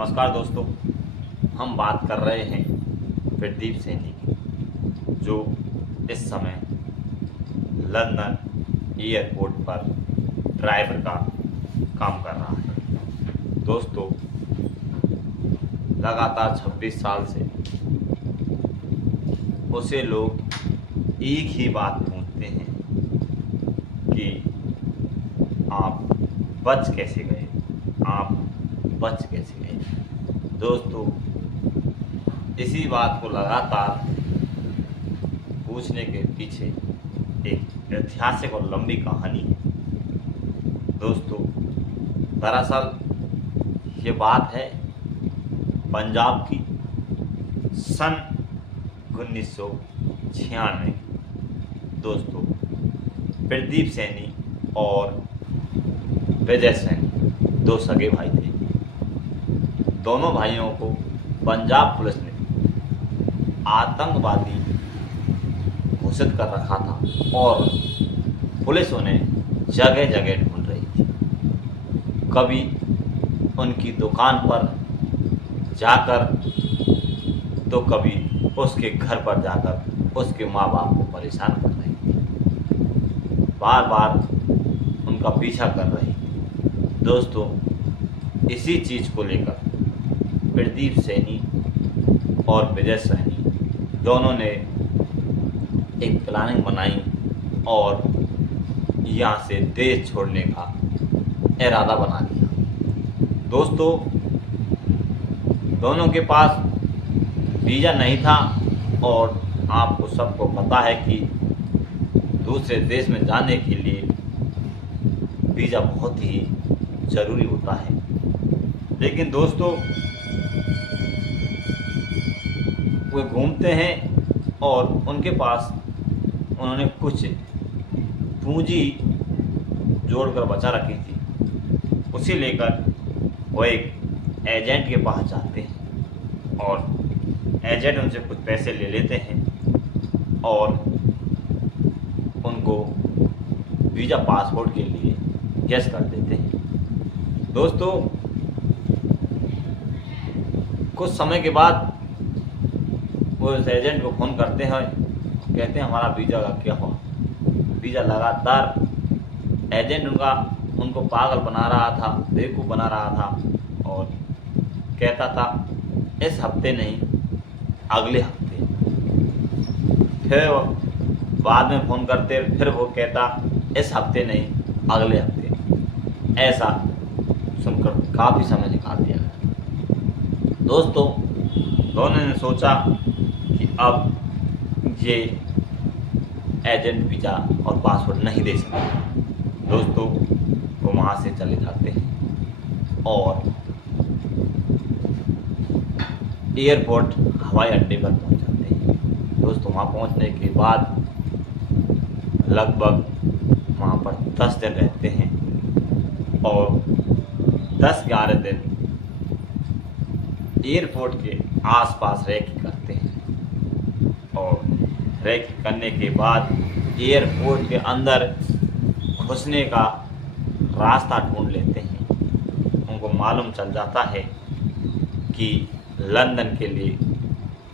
नमस्कार दोस्तों, हम बात कर रहे हैं प्रदीप सैनी की, जो इस समय लंदन एयरपोर्ट पर ड्राइवर का काम कर रहा है। दोस्तों, लगातार 26 साल से उसे लोग एक ही बात पूछते हैं कि आप बच कैसे गए, आप बच कैसे गए। दोस्तों, इसी बात को लगातार पूछने के पीछे एक ऐतिहासिक और लंबी कहानी है। दोस्तों, दरअसल ये बात है पंजाब की, सन 1996। दोस्तों, प्रदीप सैनी और विजय सैनी दो सगे भाई थे। दोनों भाइयों को पंजाब पुलिस ने आतंकवादी घोषित कर रखा था और पुलिस उन्हें जगह जगह ढूंढ रही थी। कभी उनकी दुकान पर जाकर तो कभी उसके घर पर जाकर उसके माँ बाप को परेशान कर रही थी, बार बार उनका पीछा कर रही थी। दोस्तों, इसी चीज़ को लेकर प्रदीप सैनी और विजय सैनी दोनों ने एक प्लानिंग बनाई और यहाँ से देश छोड़ने का इरादा बना लिया। दोस्तों, दोनों के पास वीज़ा नहीं था और आपको सबको पता है कि दूसरे देश में जाने के लिए वीज़ा बहुत ही ज़रूरी होता है। लेकिन दोस्तों, वे घूमते हैं और उनके पास उन्होंने कुछ पूंजी जोड़कर बचा रखी थी। उसे लेकर वो एक एजेंट के पास जाते हैं और एजेंट उनसे कुछ पैसे ले लेते हैं और उनको वीज़ा पासपोर्ट के लिए यस कर देते हैं। दोस्तों, कुछ समय के बाद वो उस एजेंट को फ़ोन करते हैं, कहते हैं हमारा वीज़ा का क्या हुआ। वीज़ा लगातार एजेंट उनको पागल बना रहा था, बेवकूफ़ बना रहा था और कहता था इस हफ्ते नहीं अगले हफ्ते। फिर वो बाद में फ़ोन करते, फिर वो कहता इस हफ्ते नहीं अगले हफ्ते। ऐसा सुनकर काफ़ी समय निकाल दिया गया। दोस्तों, दोनों ने सोचा कि अब ये एजेंट वीज़ा और पासपोर्ट नहीं दे सकता। दोस्तों, वो वहाँ से चले जाते हैं और एयरपोर्ट हवाई अड्डे पर पहुँच जाते हैं। दोस्तों, वहाँ पहुँचने के बाद लगभग वहाँ पर 10 दिन रहते हैं और 10-11 दिन एयरपोर्ट के आसपास रैकी करते हैं और रैकी करने के बाद एयरपोर्ट के अंदर घुसने का रास्ता ढूंढ लेते हैं। उनको मालूम चल जाता है कि लंदन के लिए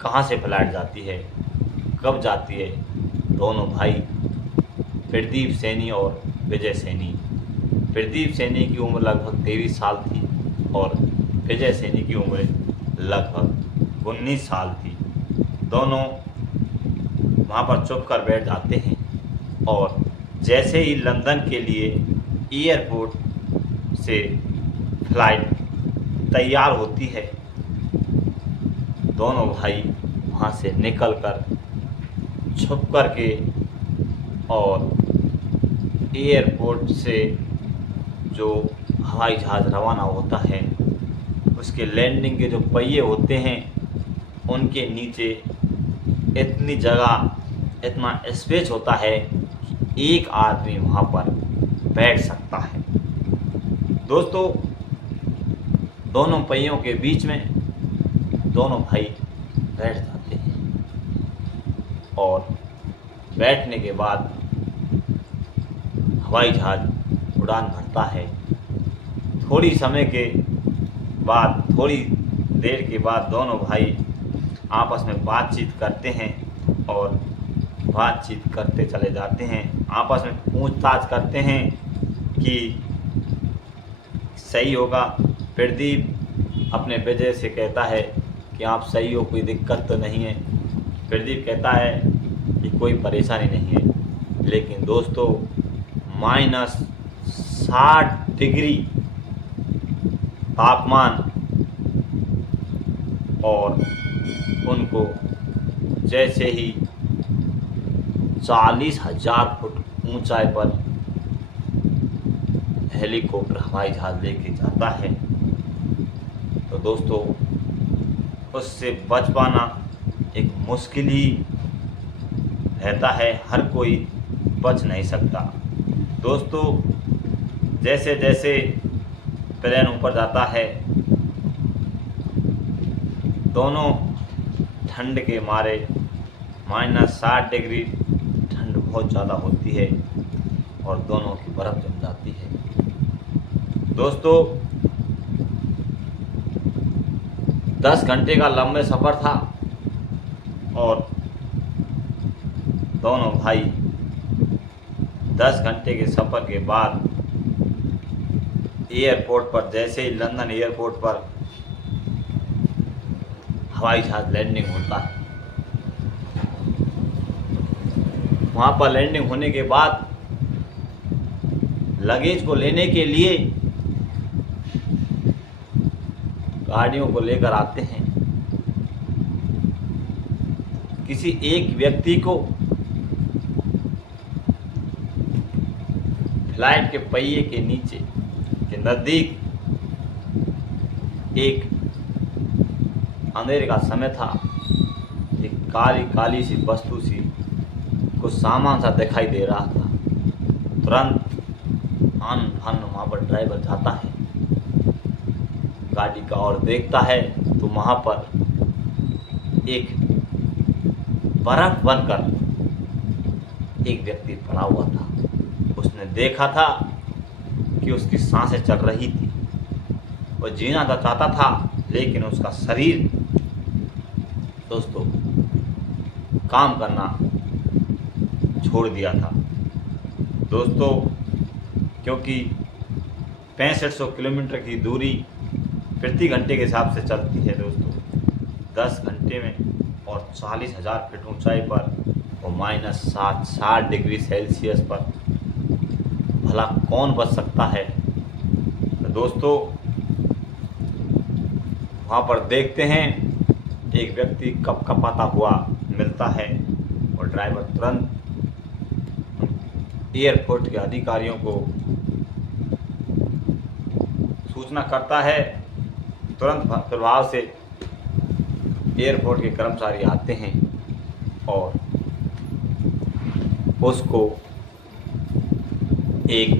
कहाँ से फ्लाइट जाती है, कब जाती है। दोनों भाई प्रदीप सैनी और विजय सैनी, प्रदीप सैनी की उम्र लगभग 23 साल थी और विजय सैनी की उम्र लगभग 19 साल थी। दोनों वहाँ पर चुप कर बैठ जाते हैं और जैसे ही लंदन के लिए एयरपोर्ट से फ्लाइट तैयार होती है, दोनों भाई वहाँ से निकलकर छुप कर के और एयरपोर्ट से जो हवाई जहाज़ रवाना होता है उसके लैंडिंग के जो पहिए होते हैं उनके नीचे इतनी जगह, इतना स्पेस होता है कि एक आदमी वहाँ पर बैठ सकता है। दोस्तों, दोनों पहियों के बीच में दोनों भाई बैठ जाते हैं और बैठने के बाद हवाई जहाज़ उड़ान भरता है। थोड़ी समय के बाद थोड़ी देर के बाद दोनों भाई आपस में बातचीत करते हैं और बातचीत करते चले जाते हैं। आपस में पूछताछ करते हैं कि सही होगा। प्रदीप अपने विजय से कहता है कि आप सही हो, कोई दिक्कत तो नहीं है। प्रदीप कहता है कि कोई परेशानी नहीं है। लेकिन दोस्तों -60 डिग्री तापमान और उनको जैसे ही 40,000 फुट ऊंचाई पर हेलीकॉप्टर हवाई जहाज लेके जाता है, तो दोस्तों उससे बच पाना एक मुश्किल ही रहता है। हर कोई बच नहीं सकता। दोस्तों जैसे जैसे प्लेन ऊपर जाता है, दोनों ठंड के मारे -60 डिग्री ठंड बहुत ज़्यादा होती है और दोनों की बर्फ़ जम जाती है। दोस्तों 10 घंटे का लंबे सफ़र था और दोनों भाई 10 घंटे के सफ़र के बाद एयरपोर्ट पर, जैसे ही लंदन एयरपोर्ट पर हवाई जहाज लैंडिंग होता है, वहाँ पर लैंडिंग होने के बाद लगेज को लेने के लिए गाड़ियों को लेकर आते हैं। किसी एक व्यक्ति को फ्लाइट के पहिए के नीचे के नज़दीक एक अंधेरे का समय था, एक काली काली सी वस्तु सी, कुछ सामान सा दिखाई दे रहा था। तुरंत आन फान वहाँ पर ड्राइवर जाता है, गाड़ी का और देखता है तो वहाँ पर एक बर्फ बनकर एक व्यक्ति पड़ा हुआ था। उसने देखा था कि उसकी सांसें चल रही थी, वो जीना तो चाहता था लेकिन उसका शरीर दोस्तों काम करना छोड़ दिया था। दोस्तों क्योंकि 6500 किलोमीटर की दूरी प्रति घंटे के हिसाब से चलती है दोस्तों, 10 घंटे में और 40,000 फीट ऊंचाई पर और -60 डिग्री सेल्सियस पर भला कौन बच सकता है। तो दोस्तों वहाँ पर देखते हैं एक व्यक्ति कपकपाता हुआ मिलता है और ड्राइवर तुरंत एयरपोर्ट के अधिकारियों को सूचना करता है। तुरंत प्रभाव से एयरपोर्ट के कर्मचारी आते हैं और उसको एक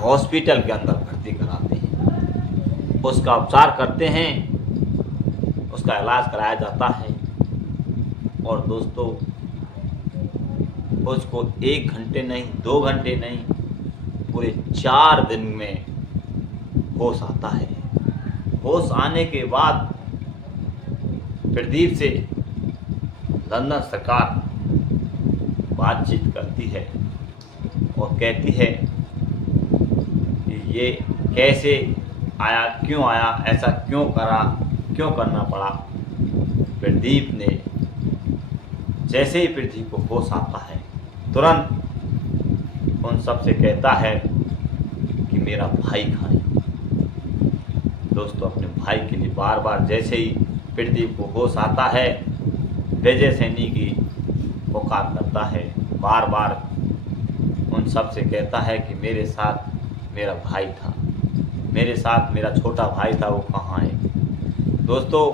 हॉस्पिटल के अंदर भर्ती कराते हैं, उसका उपचार करते हैं, उसका इलाज कराया जाता है और दोस्तों उसको 1 घंटे नहीं, 2 घंटे नहीं, पूरे 4 दिन में होश आता है। होश आने के बाद प्रदीप से लंदन सरकार बातचीत करती है और कहती है कि ये कैसे आया, क्यों आया, ऐसा क्यों करा, क्यों करना पड़ा। प्रदीप ने जैसे ही प्रदीप को होश आता है तुरंत उन सब से कहता है कि मेरा भाई खाए। दोस्तों अपने भाई के लिए बार बार जैसे ही प्रदीप को होश आता है विजय सैनी की पुकार करता है, बार बार उन सब से कहता है कि मेरे साथ मेरा भाई था, मेरे साथ मेरा छोटा भाई था, वो कहाँ है। दोस्तों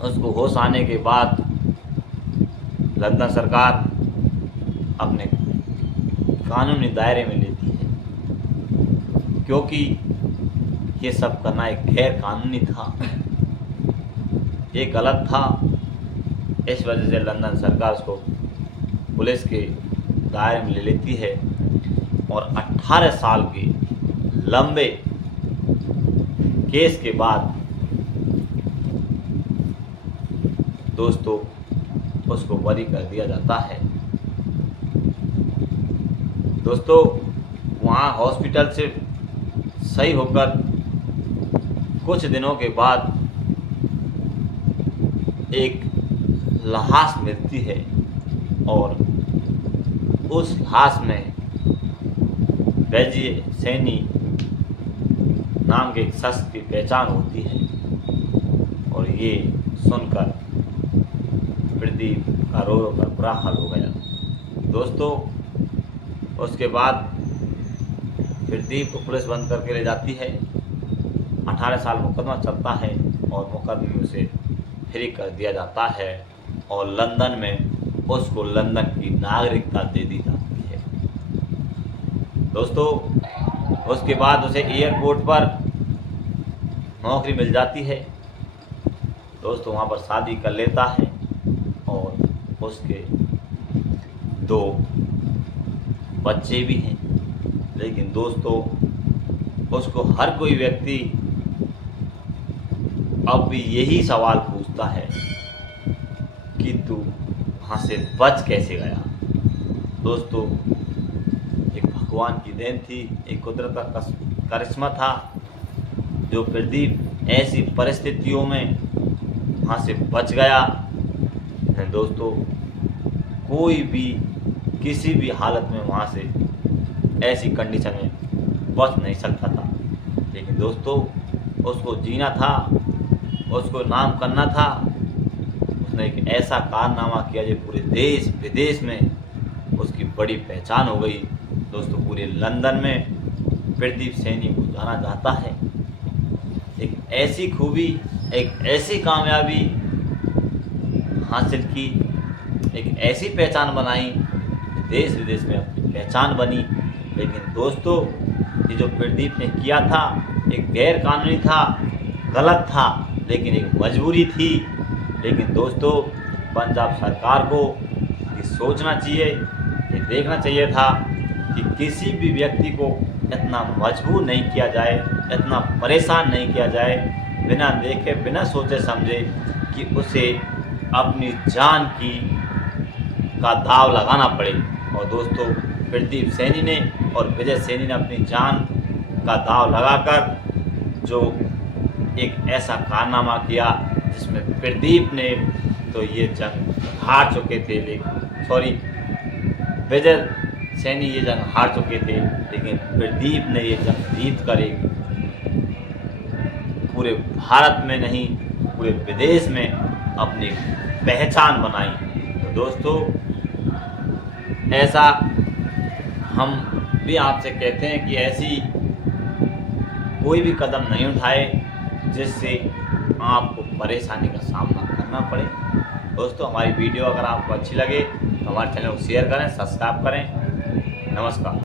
उसको होश आने के बाद लंदन सरकार अपने कानूनी दायरे में लेती है, क्योंकि ये सब करना एक गैर कानूनी था, ये गलत था। इस वजह से लंदन सरकार उसको पुलिस के दायरे में ले लेती है और 18 साल के लंबे केस के बाद दोस्तों उसको बरी कर दिया जाता है। दोस्तों वहाँ हॉस्पिटल से सही होकर कुछ दिनों के बाद एक लाश मिलती है और उस लाश में वैजय सैनी नाम के एक शख्स की पहचान होती है और ये सुनकर प्रदीप का रो रो कर बुरा हाल हो गया। दोस्तों उसके बाद प्रदीप को पुलिस बंद करके ले जाती है। 18 साल मुकदमा चलता है और मुकदमे में उसे फ्री कर दिया जाता है और लंदन में उसको लंदन की नागरिकता दे दी जाती है। दोस्तों उसके बाद उसे एयरपोर्ट पर नौकरी मिल जाती है। दोस्तों वहाँ पर शादी कर लेता है और उसके 2 बच्चे भी हैं। लेकिन दोस्तों उसको हर कोई व्यक्ति अब भी यही सवाल पूछता है कि तू वहाँ से बच कैसे गया। दोस्तों एक भगवान की देन थी, एक कुदरत का करिश्मा था जो प्रदीप ऐसी परिस्थितियों में वहाँ से बच गया। दोस्तों कोई भी किसी भी हालत में वहाँ से ऐसी कंडीशन में बच नहीं सकता था। लेकिन दोस्तों उसको जीना था, उसको नाम करना था। उसने एक ऐसा कारनामा किया जो पूरे देश विदेश में उसकी बड़ी पहचान हो गई। दोस्तों पूरे लंदन में प्रदीप सैनी को जाना जाता है। एक ऐसी खूबी, एक ऐसी कामयाबी हासिल की, एक ऐसी पहचान बनाई, देश विदेश में अपनी पहचान बनी। लेकिन दोस्तों ये जो प्रदीप ने किया था एक गैर कानूनी था, गलत था, लेकिन एक मजबूरी थी। लेकिन दोस्तों पंजाब सरकार को ये सोचना चाहिए, ये देखना चाहिए था कि किसी भी व्यक्ति को इतना मजबूर नहीं किया जाए, इतना परेशान नहीं किया जाए बिना देखे बिना सोचे समझे कि उसे अपनी जान का दाव लगाना पड़े। और दोस्तों प्रदीप सैनी ने और विजय सैनी ने अपनी जान का दाव लगाकर जो एक ऐसा कारनामा किया जिसमें प्रदीप ने तो ये जंग हार चुके थे, विजय सैनी ये जंग हार चुके थे, लेकिन प्रदीप ने ये जंग जीत कर एक पूरे भारत में नहीं पूरे विदेश में अपनी पहचान बनाई। तो दोस्तों ऐसा हम भी आपसे कहते हैं कि ऐसी कोई भी कदम नहीं उठाए जिससे आपको परेशानी का सामना करना पड़े। दोस्तों हमारी वीडियो अगर आपको अच्छी लगे तो हमारे चैनल को शेयर करें, सब्सक्राइब करें। नमस्कार।